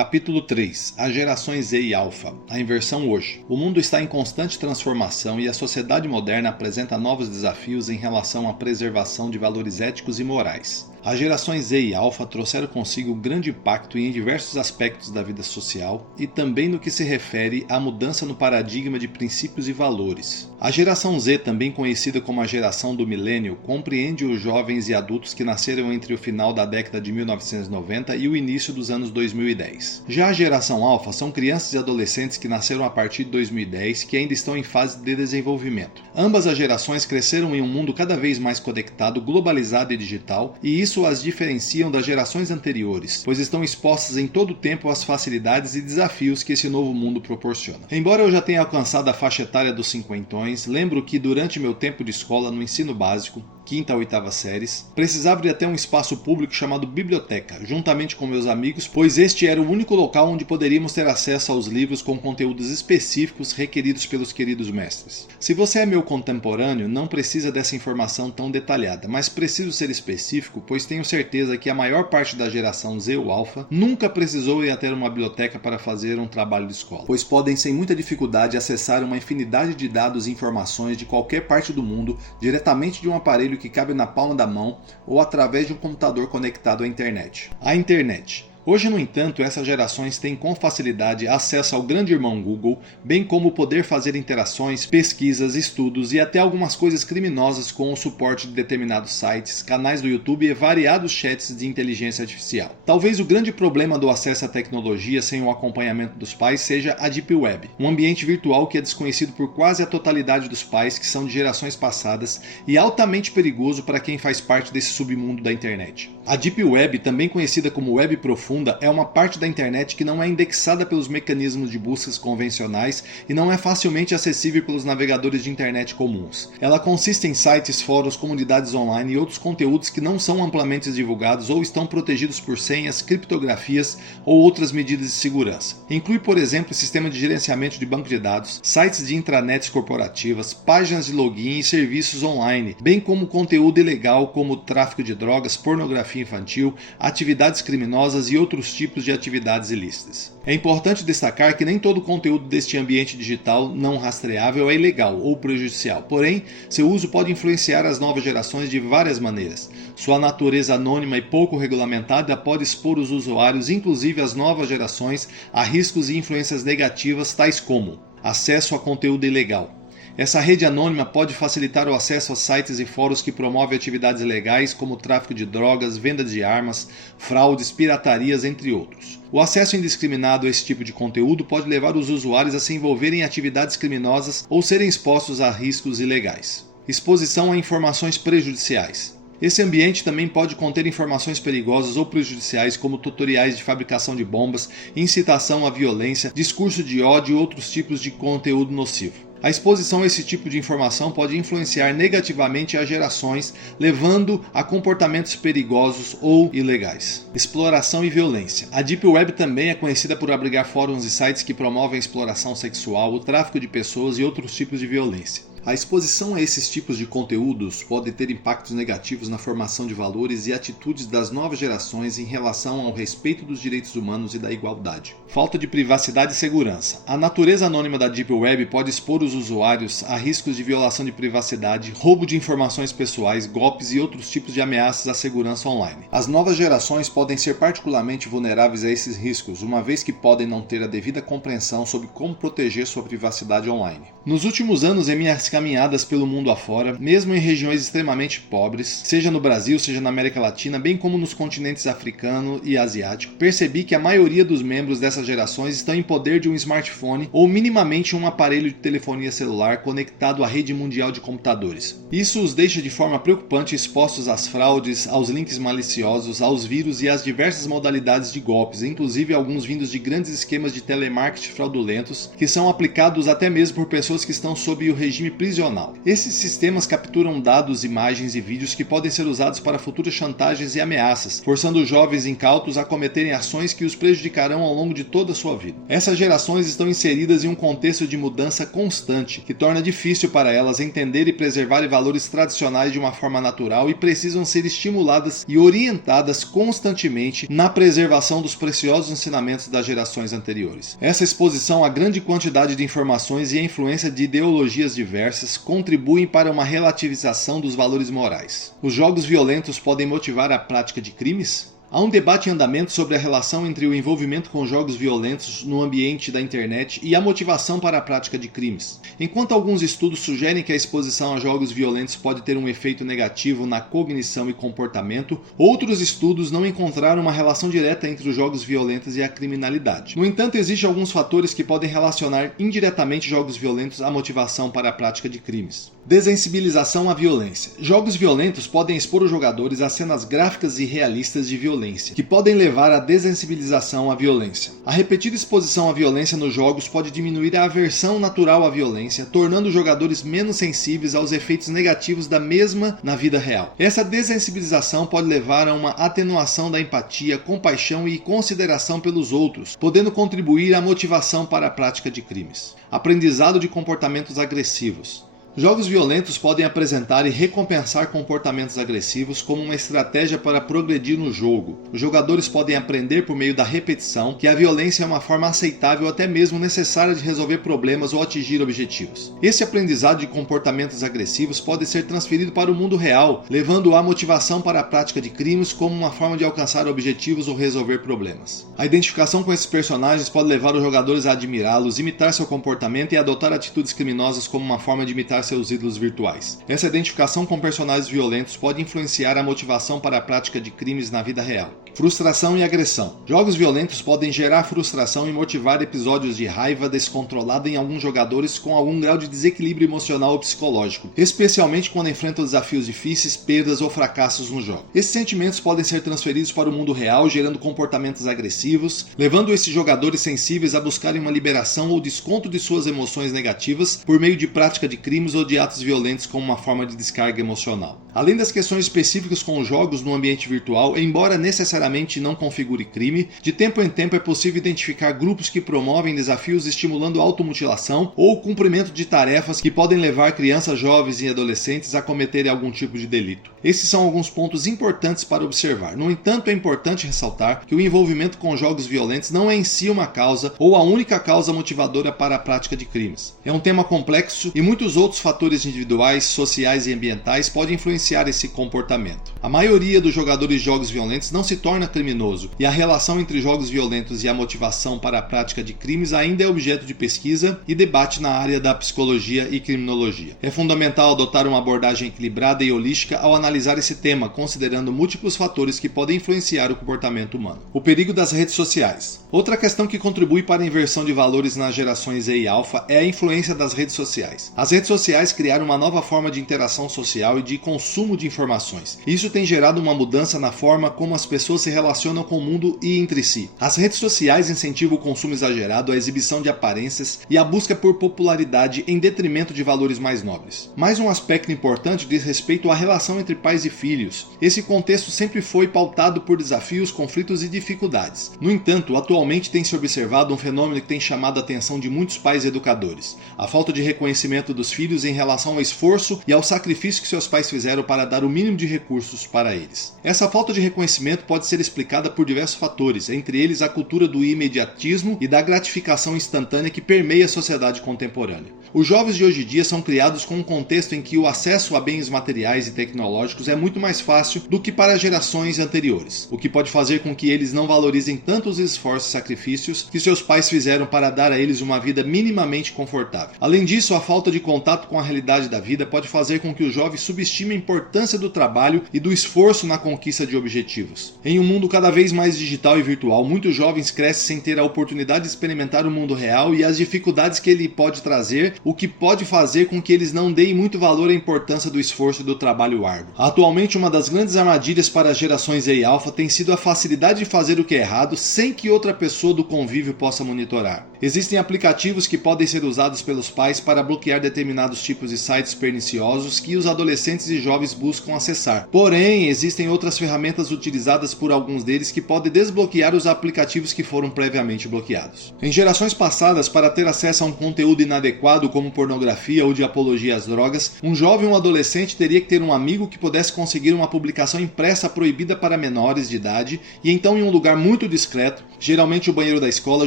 Capítulo 3. As gerações Z e Alpha. A inversão hoje. O mundo está em constante transformação e a sociedade moderna apresenta novos desafios em relação à preservação de valores éticos e morais. As gerações Z e Alpha trouxeram consigo um grande impacto em diversos aspectos da vida social e também no que se refere à mudança no paradigma de princípios e valores. A geração Z, também conhecida como a geração do milênio, compreende os jovens e adultos que nasceram entre o final da década de 1990 e o início dos anos 2010. Já a geração Alpha são crianças e adolescentes que nasceram a partir de 2010 que ainda estão em fase de desenvolvimento. Ambas as gerações cresceram em um mundo cada vez mais conectado, globalizado e digital, e isso as diferenciam das gerações anteriores, pois estão expostas em todo o tempo às facilidades e desafios que esse novo mundo proporciona. Embora eu já tenha alcançado a faixa etária dos cinquentões, lembro que durante meu tempo de escola no ensino básico, quinta a oitava séries, precisava de até um espaço público chamado biblioteca, juntamente com meus amigos, pois este era o único local onde poderíamos ter acesso aos livros com conteúdos específicos requeridos pelos queridos mestres. Se você é meu contemporâneo, não precisa dessa informação tão detalhada, mas preciso ser específico, pois tenho certeza que a maior parte da geração Z ou Alpha nunca precisou ir até uma biblioteca para fazer um trabalho de escola, pois podem sem muita dificuldade acessar uma infinidade de dados e informações de qualquer parte do mundo diretamente de um aparelho que cabe na palma da mão ou através de um computador conectado à internet. A internet. Hoje, no entanto, essas gerações têm com facilidade acesso ao grande irmão Google, bem como poder fazer interações, pesquisas, estudos e até algumas coisas criminosas com o suporte de determinados sites, canais do YouTube e variados chats de inteligência artificial. Talvez o grande problema do acesso à tecnologia sem o acompanhamento dos pais seja a Deep Web, um ambiente virtual que é desconhecido por quase a totalidade dos pais que são de gerações passadas e altamente perigoso para quem faz parte desse submundo da internet. A Deep Web, também conhecida como Web Profunda, é uma parte da internet que não é indexada pelos mecanismos de buscas convencionais e não é facilmente acessível pelos navegadores de internet comuns. Ela consiste em sites, fóruns, comunidades online e outros conteúdos que não são amplamente divulgados ou estão protegidos por senhas, criptografias ou outras medidas de segurança. Inclui, por exemplo, sistema de gerenciamento de banco de dados, sites de intranets corporativas, páginas de login e serviços online, bem como conteúdo ilegal como tráfico de drogas, pornografia infantil, atividades criminosas e outros tipos de atividades ilícitas. É importante destacar que nem todo o conteúdo deste ambiente digital não rastreável é ilegal ou prejudicial, porém, seu uso pode influenciar as novas gerações de várias maneiras. Sua natureza anônima e pouco regulamentada pode expor os usuários, inclusive as novas gerações, a riscos e influências negativas tais como acesso a conteúdo ilegal. Essa rede anônima pode facilitar o acesso a sites e fóruns que promovem atividades ilegais como tráfico de drogas, venda de armas, fraudes, piratarias, entre outros. O acesso indiscriminado a esse tipo de conteúdo pode levar os usuários a se envolverem em atividades criminosas ou serem expostos a riscos ilegais. Exposição a informações prejudiciais. Esse ambiente também pode conter informações perigosas ou prejudiciais como tutoriais de fabricação de bombas, incitação à violência, discurso de ódio e outros tipos de conteúdo nocivo. A exposição a esse tipo de informação pode influenciar negativamente as gerações, levando a comportamentos perigosos ou ilegais. Exploração e violência. A Deep Web também é conhecida por abrigar fóruns e sites que promovem a exploração sexual, o tráfico de pessoas e outros tipos de violência. A exposição a esses tipos de conteúdos pode ter impactos negativos na formação de valores e atitudes das novas gerações em relação ao respeito dos direitos humanos e da igualdade. Falta de privacidade e segurança. A natureza anônima da Deep Web pode expor os usuários a riscos de violação de privacidade, roubo de informações pessoais, golpes e outros tipos de ameaças à segurança online. As novas gerações podem ser particularmente vulneráveis a esses riscos, uma vez que podem não ter a devida compreensão sobre como proteger sua privacidade online. Nos últimos anos, em minhas caminhadas pelo mundo afora, mesmo em regiões extremamente pobres, seja no Brasil, seja na América Latina, bem como nos continentes africano e asiático, percebi que a maioria dos membros dessas gerações estão em poder de um smartphone ou minimamente um aparelho de telefonia celular conectado à rede mundial de computadores. Isso os deixa de forma preocupante expostos às fraudes, aos links maliciosos, aos vírus e às diversas modalidades de golpes, inclusive alguns vindos de grandes esquemas de telemarketing fraudulentos que são aplicados até mesmo por pessoas que estão sob o regime prisional. Esses sistemas capturam dados, imagens e vídeos que podem ser usados para futuras chantagens e ameaças, forçando os jovens incautos a cometerem ações que os prejudicarão ao longo de toda a sua vida. Essas gerações estão inseridas em um contexto de mudança constante, que torna difícil para elas entender e preservar valores tradicionais de uma forma natural e precisam ser estimuladas e orientadas constantemente na preservação dos preciosos ensinamentos das gerações anteriores. Essa exposição à grande quantidade de informações e a influência de ideologias diversas contribuem para uma relativização dos valores morais. Os jogos violentos podem motivar a prática de crimes? Há um debate em andamento sobre a relação entre o envolvimento com jogos violentos no ambiente da internet e a motivação para a prática de crimes. Enquanto alguns estudos sugerem que a exposição a jogos violentos pode ter um efeito negativo na cognição e comportamento, outros estudos não encontraram uma relação direta entre os jogos violentos e a criminalidade. No entanto, existem alguns fatores que podem relacionar indiretamente jogos violentos à motivação para a prática de crimes. Desensibilização à violência. Jogos violentos podem expor os jogadores a cenas gráficas e realistas de violência, que podem levar à desensibilização à violência. A repetida exposição à violência nos jogos pode diminuir a aversão natural à violência, tornando os jogadores menos sensíveis aos efeitos negativos da mesma na vida real. Essa desensibilização pode levar a uma atenuação da empatia, compaixão e consideração pelos outros, podendo contribuir à motivação para a prática de crimes. Aprendizado de comportamentos agressivos. Jogos violentos podem apresentar e recompensar comportamentos agressivos como uma estratégia para progredir no jogo. Os jogadores podem aprender por meio da repetição que a violência é uma forma aceitável ou até mesmo necessária de resolver problemas ou atingir objetivos. Esse aprendizado de comportamentos agressivos pode ser transferido para o mundo real, levando à motivação para a prática de crimes como uma forma de alcançar objetivos ou resolver problemas. A identificação com esses personagens pode levar os jogadores a admirá-los, imitar seu comportamento e adotar atitudes criminosas como uma forma de imitar seus ídolos virtuais. Essa identificação com personagens violentos pode influenciar a motivação para a prática de crimes na vida real. Frustração e agressão. Jogos violentos podem gerar frustração e motivar episódios de raiva descontrolada em alguns jogadores com algum grau de desequilíbrio emocional ou psicológico, especialmente quando enfrentam desafios difíceis, perdas ou fracassos no jogo. Esses sentimentos podem ser transferidos para o mundo real, gerando comportamentos agressivos, levando esses jogadores sensíveis a buscarem uma liberação ou desconto de suas emoções negativas por meio de prática de crimes ou de atos violentos como uma forma de descarga emocional. Além das questões específicas com os jogos no ambiente virtual, embora necessariamente não configure crime, de tempo em tempo é possível identificar grupos que promovem desafios estimulando automutilação ou o cumprimento de tarefas que podem levar crianças, jovens e adolescentes a cometerem algum tipo de delito. Esses são alguns pontos importantes para observar. No entanto, é importante ressaltar que o envolvimento com jogos violentos não é em si uma causa ou a única causa motivadora para a prática de crimes. É um tema complexo e muitos outros fatores individuais, sociais e ambientais podem influenciar esse comportamento. A maioria dos jogadores de jogos violentos não se torna criminoso, e a relação entre jogos violentos e a motivação para a prática de crimes ainda é objeto de pesquisa e debate na área da psicologia e criminologia. É fundamental adotar uma abordagem equilibrada e holística ao analisar esse tema, considerando múltiplos fatores que podem influenciar o comportamento humano. O perigo das redes sociais. Outra questão que contribui para a inversão de valores nas gerações Z e Alpha é a influência das redes sociais. As redes sociais criaram uma nova forma de interação social e de consumo de informações. Isso tem gerado uma mudança na forma como as pessoas se relacionam com o mundo e entre si. As redes sociais incentivam o consumo exagerado, a exibição de aparências e a busca por popularidade em detrimento de valores mais nobres. Mais um aspecto importante diz respeito à relação entre pais e filhos. Esse contexto sempre foi pautado por desafios, conflitos e dificuldades. No entanto, atualmente tem se observado um fenômeno que tem chamado a atenção de muitos pais e educadores: a falta de reconhecimento dos filhos em relação ao esforço e ao sacrifício que seus pais fizeram para dar o mínimo de recursos para eles. Essa falta de reconhecimento pode ser explicada por diversos fatores, entre eles a cultura do imediatismo e da gratificação instantânea que permeia a sociedade contemporânea. Os jovens de hoje em dia são criados com um contexto em que o acesso a bens materiais e tecnológicos é muito mais fácil do que para gerações anteriores, o que pode fazer com que eles não valorizem tanto os esforços e sacrifícios que seus pais fizeram para dar a eles uma vida minimamente confortável. Além disso, a falta de contato com a realidade da vida pode fazer com que os jovens subestimem a importância do trabalho e do esforço na conquista de objetivos. Em um mundo cada vez mais digital e virtual, muitos jovens crescem sem ter a oportunidade de experimentar o mundo real e as dificuldades que ele pode trazer, o que pode fazer com que eles não deem muito valor à importância do esforço e do trabalho árduo. Atualmente, uma das grandes armadilhas para as gerações Z e Alpha tem sido a facilidade de fazer o que é errado sem que outra pessoa do convívio possa monitorar. Existem aplicativos que podem ser usados pelos pais para bloquear determinados tipos de sites perniciosos que os adolescentes e jovens buscam acessar. Porém, existem outras ferramentas utilizadas por alguns deles que podem desbloquear os aplicativos que foram previamente bloqueados. Em gerações passadas, para ter acesso a um conteúdo inadequado como pornografia ou de apologia às drogas, um jovem ou adolescente teria que ter um amigo que pudesse conseguir uma publicação impressa proibida para menores de idade e então em um lugar muito discreto, geralmente o banheiro da escola,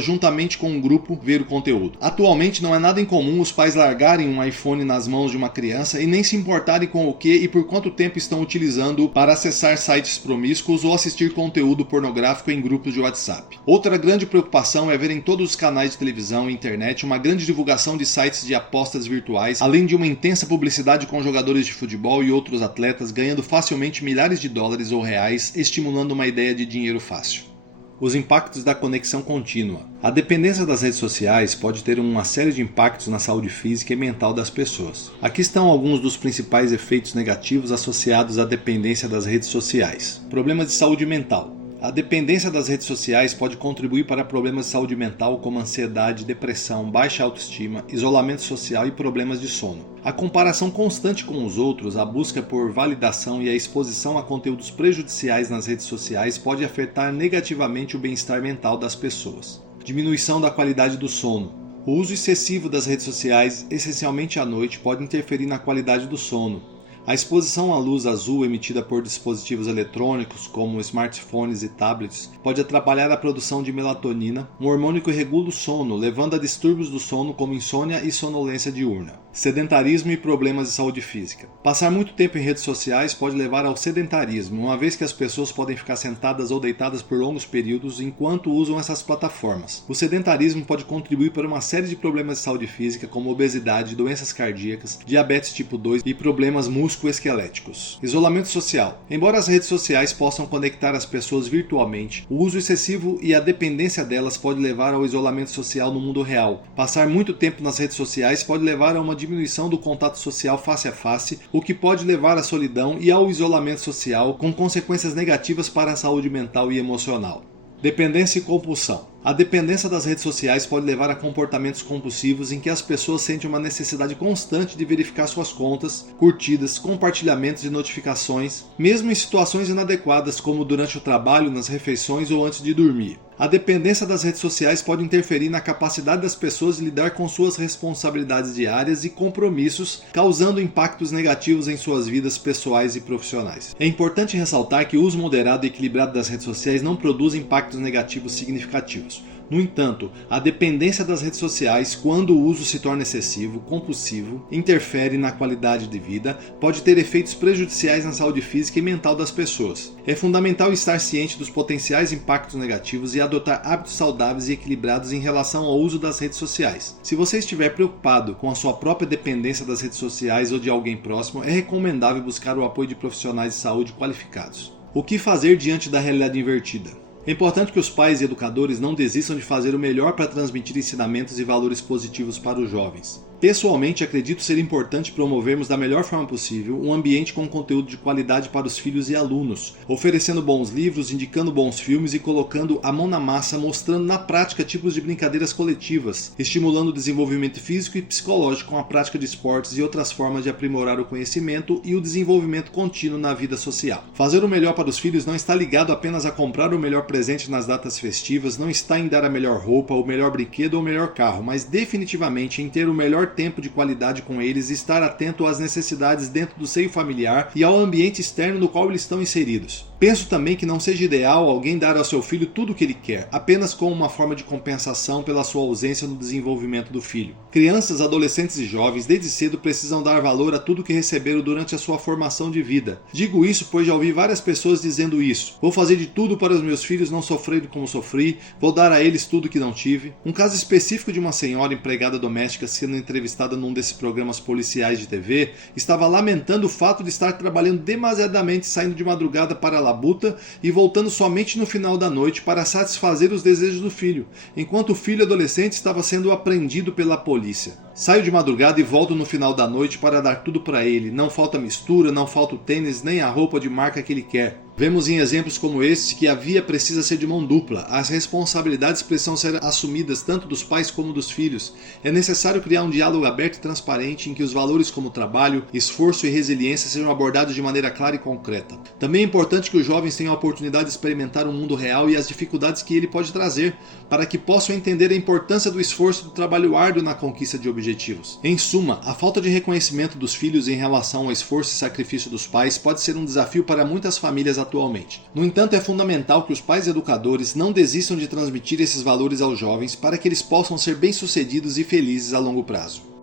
juntamente com um grupo, ver o conteúdo. Atualmente não é nada incomum os pais largarem um iPhone nas mãos de uma criança e nem se importarem com o que e por quanto tempo estão utilizando para acessar sites promíscuos ou assistir conteúdo pornográfico em grupos de WhatsApp. Outra grande preocupação é ver em todos os canais de televisão e internet uma grande divulgação de sites de apostas virtuais, além de uma intensa publicidade com jogadores de futebol e outros atletas ganhando facilmente milhares de dólares ou reais, estimulando uma ideia de dinheiro fácil. Os impactos da conexão contínua. A dependência das redes sociais pode ter uma série de impactos na saúde física e mental das pessoas. Aqui estão alguns dos principais efeitos negativos associados à dependência das redes sociais. Problemas de saúde mental. A dependência das redes sociais pode contribuir para problemas de saúde mental como ansiedade, depressão, baixa autoestima, isolamento social e problemas de sono. A comparação constante com os outros, a busca por validação e a exposição a conteúdos prejudiciais nas redes sociais pode afetar negativamente o bem-estar mental das pessoas. Diminuição da qualidade do sono. O uso excessivo das redes sociais, essencialmente à noite, pode interferir na qualidade do sono. A exposição à luz azul emitida por dispositivos eletrônicos, como smartphones e tablets, pode atrapalhar a produção de melatonina, um hormônio que regula o sono, levando a distúrbios do sono como insônia e sonolência diurna. Sedentarismo e problemas de saúde física. Passar muito tempo em redes sociais pode levar ao sedentarismo, uma vez que as pessoas podem ficar sentadas ou deitadas por longos períodos enquanto usam essas plataformas. O sedentarismo pode contribuir para uma série de problemas de saúde física, como obesidade, doenças cardíacas, diabetes tipo 2 e problemas musculoesqueléticos. Isolamento social. Embora as redes sociais possam conectar as pessoas virtualmente, o uso excessivo e a dependência delas pode levar ao isolamento social no mundo real. Passar muito tempo nas redes sociais pode levar a uma diminuição do contato social face a face, o que pode levar à solidão e ao isolamento social, com consequências negativas para a saúde mental e emocional. Dependência e compulsão. A dependência das redes sociais pode levar a comportamentos compulsivos em que as pessoas sentem uma necessidade constante de verificar suas contas, curtidas, compartilhamentos e notificações, mesmo em situações inadequadas como durante o trabalho, nas refeições ou antes de dormir. A dependência das redes sociais pode interferir na capacidade das pessoas de lidar com suas responsabilidades diárias e compromissos, causando impactos negativos em suas vidas pessoais e profissionais. É importante ressaltar que o uso moderado e equilibrado das redes sociais não produz impactos negativos significativos. No entanto, a dependência das redes sociais, quando o uso se torna excessivo, compulsivo, interfere na qualidade de vida, pode ter efeitos prejudiciais na saúde física e mental das pessoas. É fundamental estar ciente dos potenciais impactos negativos e adotar hábitos saudáveis e equilibrados em relação ao uso das redes sociais. Se você estiver preocupado com a sua própria dependência das redes sociais ou de alguém próximo, é recomendável buscar o apoio de profissionais de saúde qualificados. O que fazer diante da realidade invertida? É importante que os pais e educadores não desistam de fazer o melhor para transmitir ensinamentos e valores positivos para os jovens. Pessoalmente, acredito ser importante promovermos da melhor forma possível um ambiente com conteúdo de qualidade para os filhos e alunos, oferecendo bons livros, indicando bons filmes e colocando a mão na massa, mostrando na prática tipos de brincadeiras coletivas, estimulando o desenvolvimento físico e psicológico com a prática de esportes e outras formas de aprimorar o conhecimento e o desenvolvimento contínuo na vida social. Fazer o melhor para os filhos não está ligado apenas a comprar o melhor presente nas datas festivas, não está em dar a melhor roupa, o melhor brinquedo ou o melhor carro, mas definitivamente em ter o melhor tempo de qualidade com eles e estar atento às necessidades dentro do seio familiar e ao ambiente externo no qual eles estão inseridos. Penso também que não seja ideal alguém dar ao seu filho tudo o que ele quer, apenas como uma forma de compensação pela sua ausência no desenvolvimento do filho. Crianças, adolescentes e jovens desde cedo precisam dar valor a tudo que receberam durante a sua formação de vida. Digo isso pois já ouvi várias pessoas dizendo isso. Vou fazer de tudo para os meus filhos não sofrerem como sofri, vou dar a eles tudo que não tive. Um caso específico de uma senhora empregada doméstica sendo entrevistada num desses programas policiais de TV, estava lamentando o fato de estar trabalhando demasiadamente, saindo de madrugada para a labuta e voltando somente no final da noite para satisfazer os desejos do filho, enquanto o filho adolescente estava sendo apreendido pela polícia. Saio de madrugada e volto no final da noite para dar tudo para ele, não falta mistura, não falta o tênis nem a roupa de marca que ele quer. Vemos em exemplos como este que a via precisa ser de mão dupla, as responsabilidades precisam ser assumidas tanto dos pais como dos filhos. É necessário criar um diálogo aberto e transparente em que os valores como trabalho, esforço e resiliência sejam abordados de maneira clara e concreta. Também é importante que os jovens tenham a oportunidade de experimentar o mundo real e as dificuldades que ele pode trazer, para que possam entender a importância do esforço e do trabalho árduo na conquista de objetivos. Em suma, a falta de reconhecimento dos filhos em relação ao esforço e sacrifício dos pais pode ser um desafio para muitas famílias atualmente. No entanto, é fundamental que os pais e educadores não desistam de transmitir esses valores aos jovens para que eles possam ser bem-sucedidos e felizes a longo prazo.